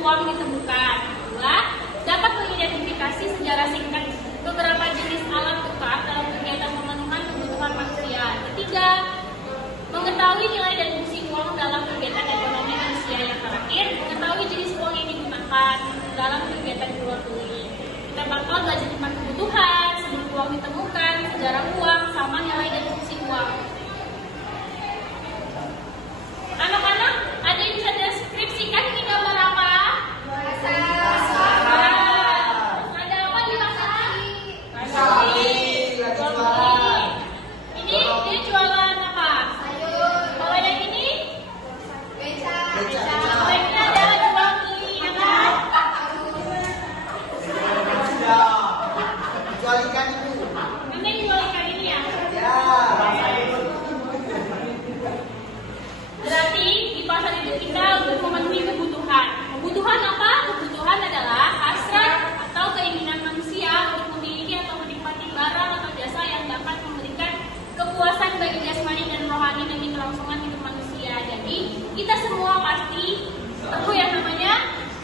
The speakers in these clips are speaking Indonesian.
uang ditemukan. Kedua, dapat mengidentifikasi secara singkat beberapa jenis alat tukar dalam kegiatan pemenuhan kebutuhan manusia. Ketiga, mengetahui nilai dan fungsi uang dalam kegiatan ekonomi manusia. Yang terakhir, mengetahui jenis uang yang digunakan dalam kegiatan jual beli. Kita bakal belajar tentang kebutuhan, sebelum uang ditemukan, sejarah uang, sama nilai dan fungsi uang. Anak-anak, ada yang bisa deskripsikan ini gambar apa? Ada apa di pasar? Ini dia jualan apa? Kalau yang ini? Kalau yang ini ada jual beli apa? Jual ikan itu. Ini jual ikan ini ya? Berarti di pasar itu kita untuk memenuhi kebutuhan. Kebutuhan apa? Kebutuhan adalah hasrat atau keinginan manusia untuk memiliki atau menikmati barang atau jasa yang dapat memberikan kepuasan bagi jasmani dan rohani demi kelangsungan hidup manusia. Jadi kita semua pasti perlu yang namanya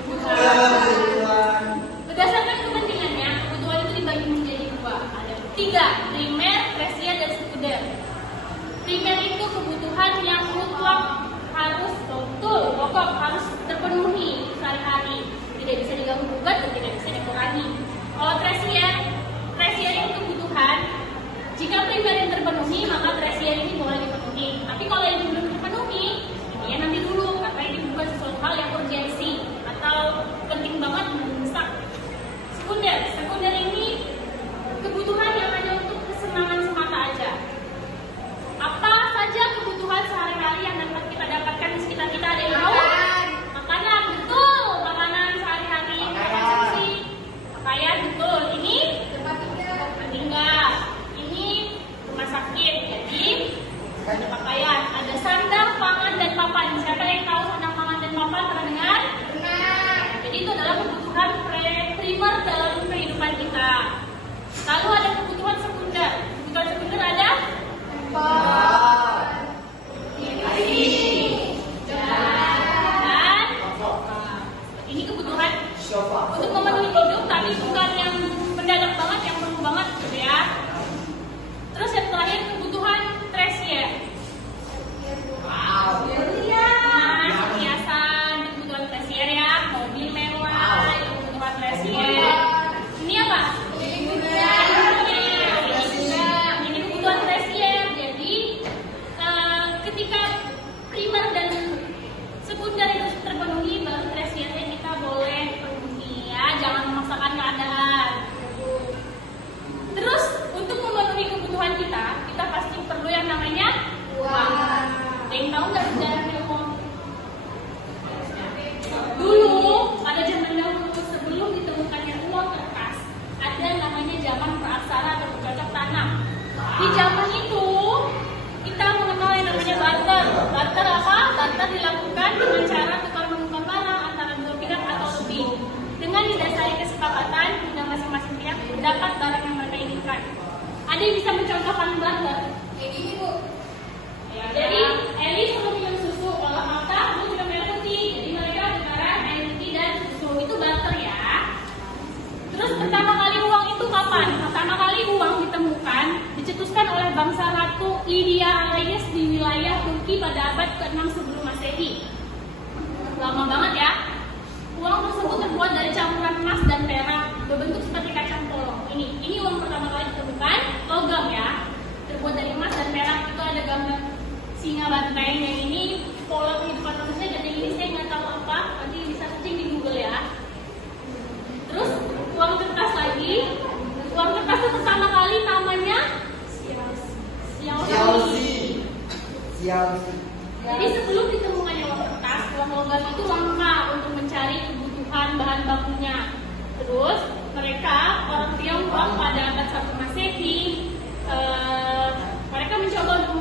kebutuhan. Berdasarkan kepentingannya, kebutuhan itu dibagi menjadi dua. Ada tiga: primer, tersier, dan sekunder. Primer itu kebutuhan yang mutlak harus betul, pokok harus terpenuhi sehari-hari, tidak bisa diganggu gugat dan tidak bisa dikurangi. Kalau tersier itu kebutuhan, jika primer yang terpenuhi maka tersier ini boleh dipenuhi. Tapi kalau yang belum terpenuhi, ini ya nanti dulu, karena ini bukan sesuatu hal yang urgensi atau penting banget mendesak. Sekunder ini kebutuhan yang hanya untuk kesenangan semata aja. Apa saja kebutuhan sehari-hari yang dapat kita dapatkan di sekitar kita? Ada yang tahu? Makanan, betul. Makanan sehari-hari. Pakaian, betul. Ini tempat tinggal. Ini rumah sakit. Jadi ada pakaian, ada sandang, pangan, dan papan. Siapa yang tahu sandang, pangan, dan papan? Pernah dengar? Benar. Jadi itu adalah kebutuhan primer dalam kehidupan kita. Lalu ada kebutuhan sekunder. Kebutuhan sekunder ada ini kebutuhan untuk memenuhi hidup, tapi bukan yang mendadak banget, yang perlu banget gitu ya. Terus yang terakhir kebutuhan tersier. Hiasan, kebutuhan tersier ya, mobil mewah, itu kebutuhan tersier. Ini apa? Ini kebutuhan tersier. Jadi ketika primer dan sekunder itu terpenuhi, baru tersiernya kita boleh penuhi ya, jangan memaksakan keadaan. Terus untuk memenuhi kebutuhan kita pasti perlu yang namanya uang. Ada yang tahu nggak sejarahnya uang? Dulu pada zaman dahulu sebelum ditemukannya uang kertas, ada namanya zaman praaksara atau bercocok tanam. Di zaman itu kita mengenal yang namanya barter. Barter apa? Barter dilakukan dengan cara tukar menukar barang antara dua pihak atau lebih, dengan didasari kesepakatan hingga masing-masing pihak mendapat barang yang mereka inginkan. Ada yang bisa mencontohkan barter? Ini Bu. Jadi Eli suruh minum susu, kalau Mata mau minum air putih. Jadi mereka antara air putih dan susu, itu barter ya. Terus pertama kali uang itu kapan? Pertama kali uang ditemukan, dicetuskan oleh bangsa Ratu Lydia Alaias di wilayah Turki pada abad ke-6 sebelum Masehi. Lama banget ya. Uang tersebut terbuat dari campuran emas dan perak, berbentuk seperti kacang polong. Ini uang pertama kali ditemukan, logam ya. Terbuat dari emas dan perak. Itu ada gambar singa banteng. Yang ini pola kehidupan manusia, dan yang ini saya nggak tahu apa. Nanti bisa searching di Google ya. Terus uang kertas lagi. Uang kertas itu pertama kali namanya Xiaozi. Jadi sebelum ditemukannya uang kertas, uang logam itu langka untuk mencari kebutuhan bahan bakunya. Terus mereka orang Tiongkok pada abad 1 Masehi mereka mencoba untuk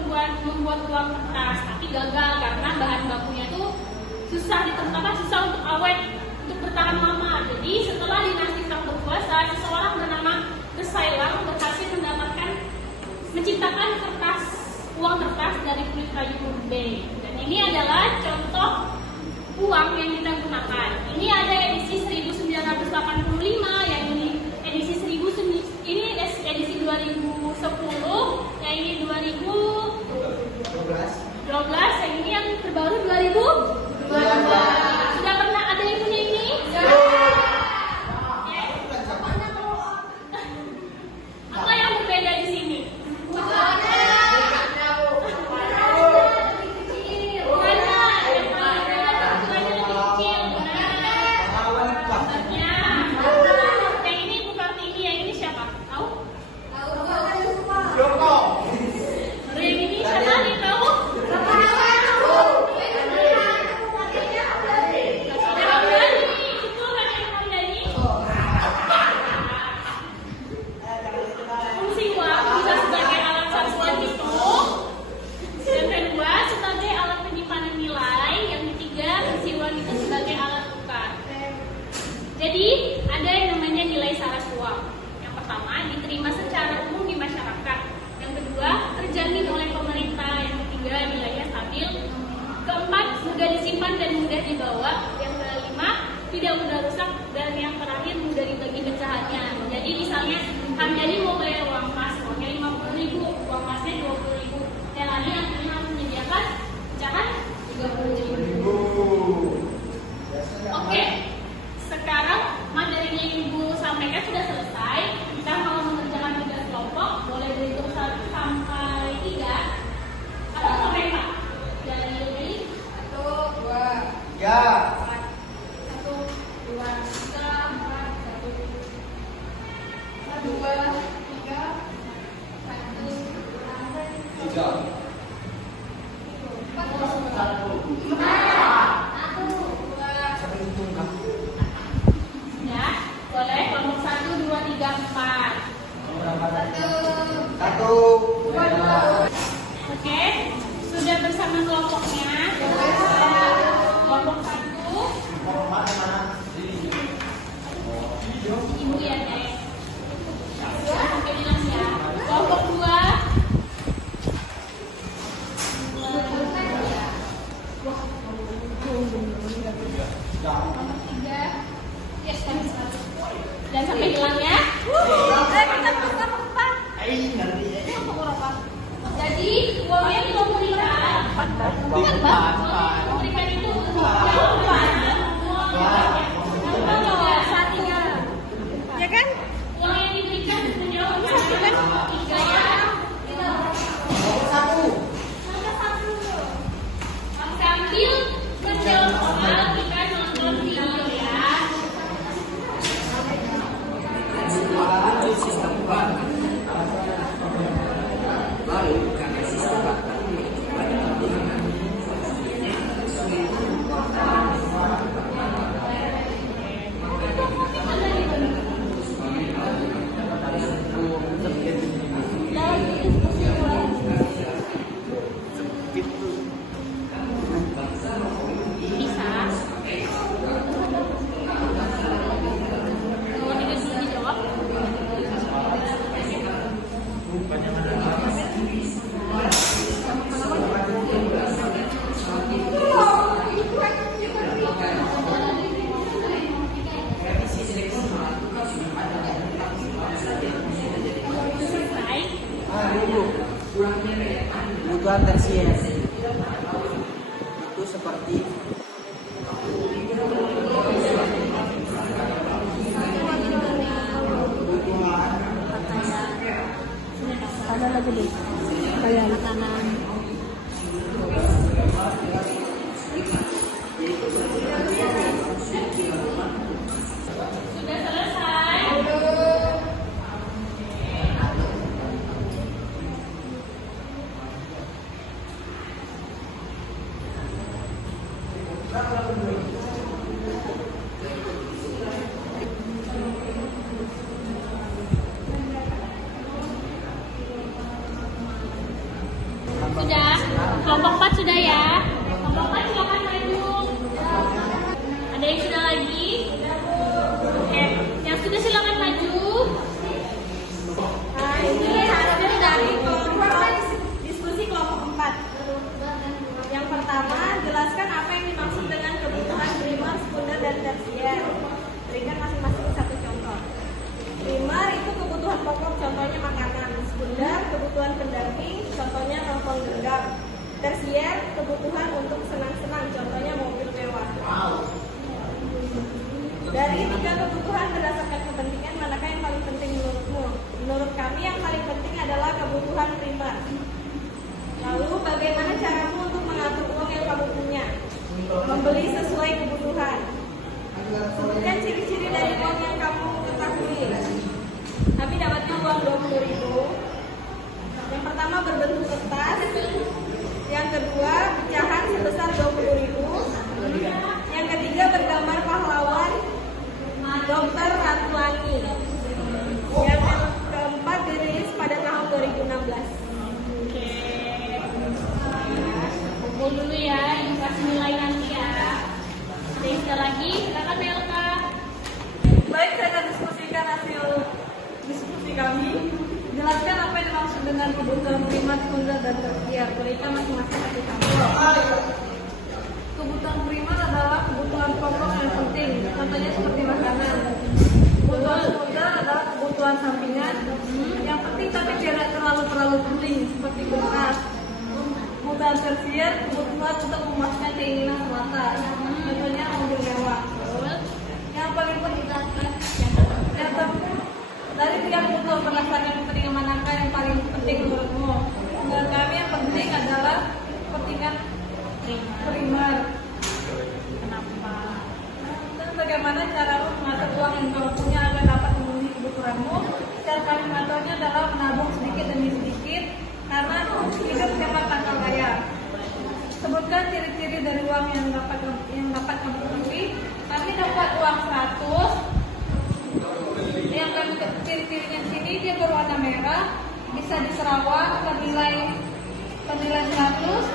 membuat uang kertas, tapi gagal karena bahan bakunya itu susah ditemukan, susah untuk awet, untuk bertahan lama. Jadi setelah dinasti Tang berkuasa, seseorang bernama Gesailang berhasil menciptakan uang kertas dari kulit kayu urbe. Dan ini adalah contoh uang yang kita gunakan. Ini ada edisi 1985, yang ini edisi 1000, ini edisi 2010, yang ini 2012, yang ini yang terbaru 2012. Sudah pernah ada yang punya ini? Apa yang berbeda di sini? Jadi, ada yang namanya nilai saras uang. Yang pertama, diterima secara umum di masyarakat. Yang kedua, terjamin oleh pemerintah. Yang ketiga, nilainya stabil. Keempat, mudah disimpan dan mudah dibawa. Yang kelima, tidak mudah rusak. Dan yang terakhir, mudah dibagi pecahannya. Jadi, misalnya, Hamdani mau bayar uang kas, uangnya 50.000, uang kasnya 20.000. Dan Ali akhirnya harus menyediakan pecahan 30.000. Oke. Sekarang materinya yang Ibu sampaikan sudah selesai. Kita mau mengerjakan tugas kelompok, boleh berhitung 1 sampai 3 atau sampai 4. Dari 1, 2, 3, 1, 2, 3, 4, 1, 2, 3, 1, 3. Boleh, kelompok 1, 2, 3, 4. 1, 2. Oke, sudah bersama kelompoknya. Kelompok 1. Ibu ya, Nek. Oke, bilang ya. Kelompok 2. Kelompok 3. Yes, kan. Dan sampai hilang ya. Kita buka. Jadi uangnya yang memberikan, bukan Pak. Memberikan itu ya kan? Uang yang diberikan menjawab tiga ya. Sambil menjawab soal kita nonton video ya. Sistem bank baru karena sistem bank kebutuhan tersier itu seperti ada lagi deh kayak makanan. Sudah selesai. tersier. Berikan masing-masing satu contoh. Primer itu kebutuhan pokok, contohnya makanan. Sekunder kebutuhan pendamping, contohnya telepon genggam. Tersier kebutuhan untuk senang-senang, contohnya mobil mewah. Dari tiga kebutuhan berdasarkan kepentingan, manakah yang paling penting menurutmu? Menurut kami yang paling penting adalah kebutuhan primer. Lalu bagaimana caramu untuk mengatur uang yang kamu punya? Membeli sesuai kebutuhan. Sebutkan ciri-ciri dari uang yang kamu ketahui. Kami dapatnya uang 20.000. Yang pertama berbentuk kertas. Yang kedua pecahan sebesar 20.000. Yang ketiga bergambar pahlawan Dokter Ratulangi. Yang keempat dirilis pada tahun 2016. Oke. Kumpul dulu ya, ini kasih nilai nanti ya. Ada yang sekali lagi, silakan Melka. Baik, saya akan diskusikan hasil diskusi kami. Jelaskan apa yang dimaksud dengan kebutuhan primer, sekunder, dan tersier. Berikan masing-masing satu contoh. Kebutuhan primer adalah kebutuhan pokok yang penting, contohnya seperti makanan. Kebutuhan sekunder adalah kebutuhan sampingan yang penting tapi tidak terlalu penting, seperti kulkas. Kebutuhan tersier, kebutuhan untuk memuaskan keinginan semata, contohnya mobil mewah. Yang paling penting dari tiga kebutuhan berdasarkan kepentingan manakah yang paling penting menurutmu? Menurut kami yang penting adalah kepentingan primer. Kenapa? Dan bagaimana cara mengatur uang yang kamu punya agar dapat memenuhi kebutuhanmu? Cara kami mengaturnya adalah menabung sedikit demi sedikit karena hidup dapat tanggal kaya. Sebutkan ciri-ciri dari uang yang dapat kamu ketahui. Kami dapat uang 100. Yang kami ciri-cirinya sini dia berwarna merah, bisa diserawak, bernilai 100.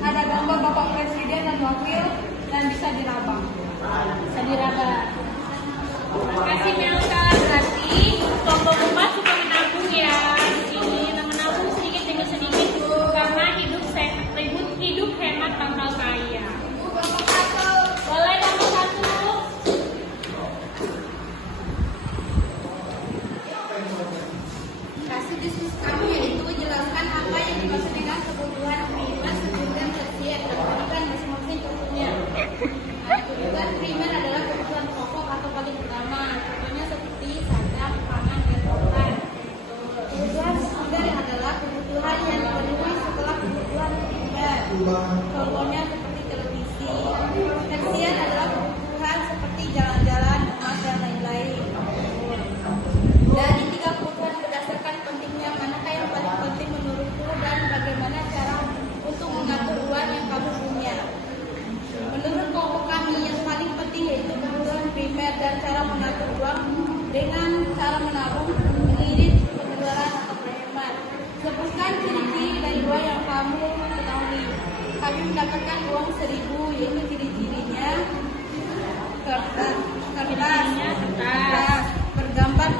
Ada gambar Bapak Presiden dan Wakil dan bisa diraba. Bisa diraba. Terima kasih Melka. Berarti kelompok 4 suka menabung ya. Di sini menabung sedikit demi sedikit karena hidup hemat tanggal kaya. Boleh nomor 1. Hasil diskusi kami yaitu jelaskan apa yang dimaksud dengan kebutuhan primer, sekunder, tersier dan berikan masing-masing contohnya. Kebutuhan primer adalah kebutuhan pokok atau paling utama, contohnya seperti sandang, pangan, dan papan. Kebutuhan sekunder adalah kebutuhan yang dipenuhi setelah kebutuhan primer, contohnya seperti televisi. Tersier adalah kebutuhan seperti jalan-jalan, emas, dan lain-lain. Dari tiga kebutuhan berdasarkan pentingnya, manakah yang paling penting menurutmu dan bagaimana cara untuk mengatur uang yang kamu punya? Menurut kelompok kami yang paling penting yaitu kebutuhan primer dan cara mengatur uang dengan cara menabung, mengirit pengeluaran atau berhemat. Sebutkan ciri-ciri dari uang yang kamu ketahui. Kami mendapatkan uang 1.000 yaitu ciri-cirinya kertas, bergambar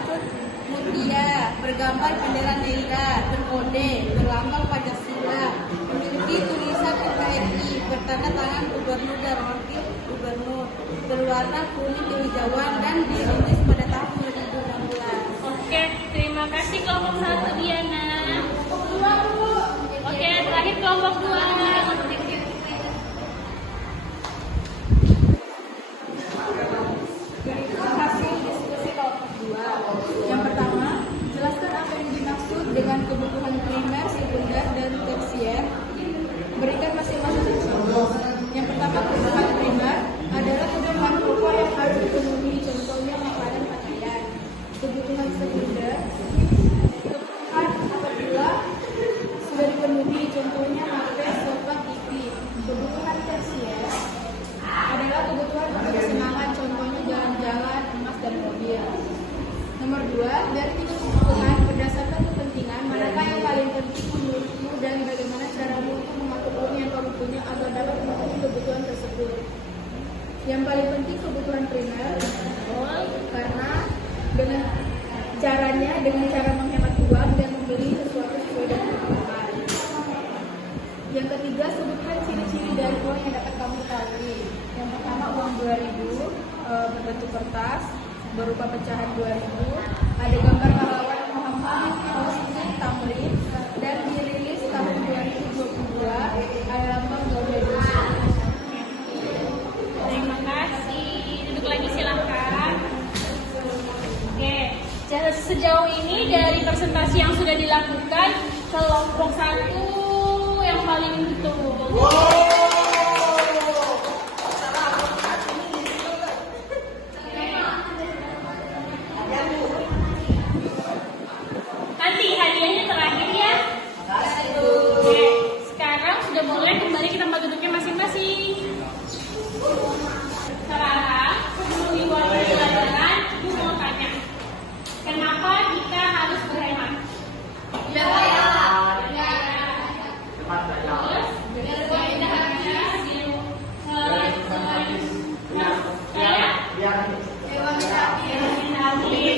mutia, bergambar bendera daerah, berkode, berlambang Pancasila, memiliki tulisan NKRI, bertanda tangan gubernur dan wakil gubernur, berwarna kuning kehijauan dan dirilis pada tahun 2016. Oke, terima kasih kelompok 1 Diana. Oke, terakhir kelompok 2. Hasil diskusi kelompok 2. Yang pertama, jelaskan apa yang dimaksud dengan kebutuhan primer, sekunder, dan tersier. Berikan masing-masing contoh. Yang pertama, kebutuhan primer adalah kebutuhan pokok yang harus dipenuhi, contohnya makanan, pakaian. Kebutuhan sekunder, kebutuhan apabila sudah dipenuhi, contohnya HP, sofa, TV. Kebutuhan tersier adalah kebutuhan untuk kesenangan, contohnya jalan-jalan, emas, dan mobil. Nomor 2, dari tiga kebutuhan berdasarkan kepentingan, manakah yang paling penting menurutmu dan bagaimana caramu untuk mengatur uang yang kamu punya agar dapat memenuhi kebutuhan tersebut? Yang paling penting kebutuhan primer, karena dengan cara menghemat uang dan membeli sesuatu sesuai dengan kebutuhan. Yang ketiga, sebutkan ciri-ciri dari uang yang dapat kamu ketahui. Yang pertama, uang 2.000 berbentuk kertas berupa pecahan 2000. Ada gambar pahlawan Muhammad Husni Tamrin dan dirilis tahun 2022. Ada lambang Garuda Indonesia. Terima kasih. Duduk lagi silahkan. Oke, sejauh ini dari presentasi yang sudah dilakukan, kelompok 1 yang paling ditunggu. Nanti hadiahnya terakhir ya. Oke, sekarang sudah boleh kembali ke tempat duduknya masing-masing. Sekarang sebelum dimulai pelajaran, Ibu mau tanya, kenapa kita harus berhemat? Terus,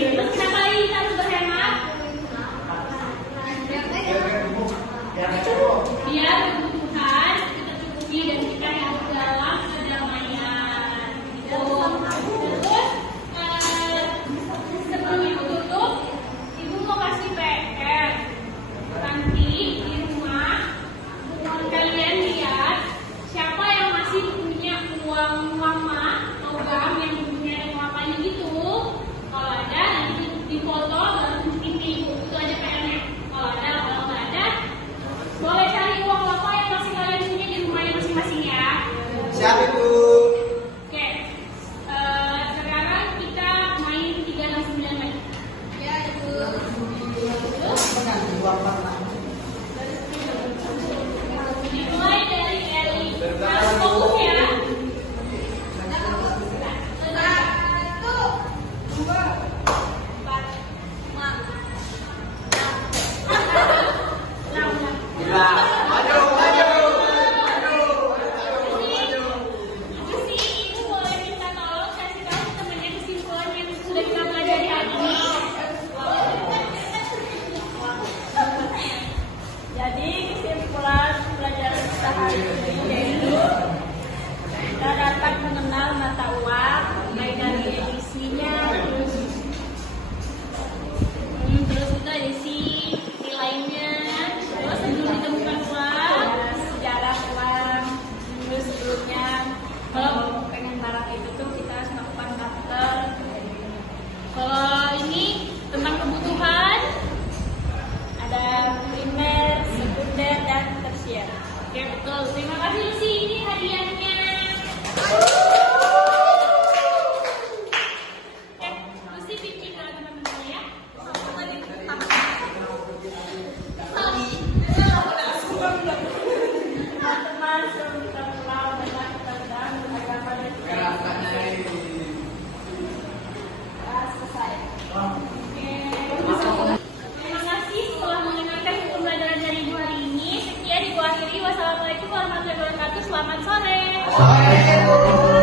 terus kenapa lagi kita harus berhemat? Biar kebutuhan tercukupi dan kita hidup dalam kedamaian. Terus sebelum ibu tutup, ibu mau kasih PR. Nanti di rumah kalian lihat siapa yang masih punya uang lama atau gam yang punya warnanya gitu. Kalau ada nanti dipoto baru tunjukin ke ibu. Itu aja PR-nya. Kalau ada, kalau nggak ada, boleh cari uang lama yang masih kalian punya di rumahnya masing-masing ya. Siap Ibu. Oke, sekarang kita main 369 lagi. Ya, Ibu. Dimulai dari Eli. Harus fokus ya. 1, 2, 4, 5. Gila. Maju, maju. Sih, ibu boleh minta tolong kasih tahu temannya kesimpulan yang sudah kita pelajari hari ini. Jadi kesimpulan pelajaran kita hari ini yaitu kita dapat mengenal mata uang mulai dari edisinya, Terus itu edisi nilainya. Terus sebelum ditemukan uang, sejarah uang, terus sebelumnya kalau pengen barang itu tuh kita harus melakukan daftar. kalau ini tentang kebutuhan, Ada primer, sekunder, dan tersier. oke betul. Terima kasih Lucy, ini hadiahnya. Oke, Lucy bikin ke teman-teman ya. Teman-teman, sebelum kita kenal dengan tentang agama dan selesai. Terima kasih telah mendengarkan pembelajaran dari Ibu hari ini. Sekian Ibu akhiri. Wassalamualaikum warahmatullahi wabarakatuh. Selamat sore. Sore.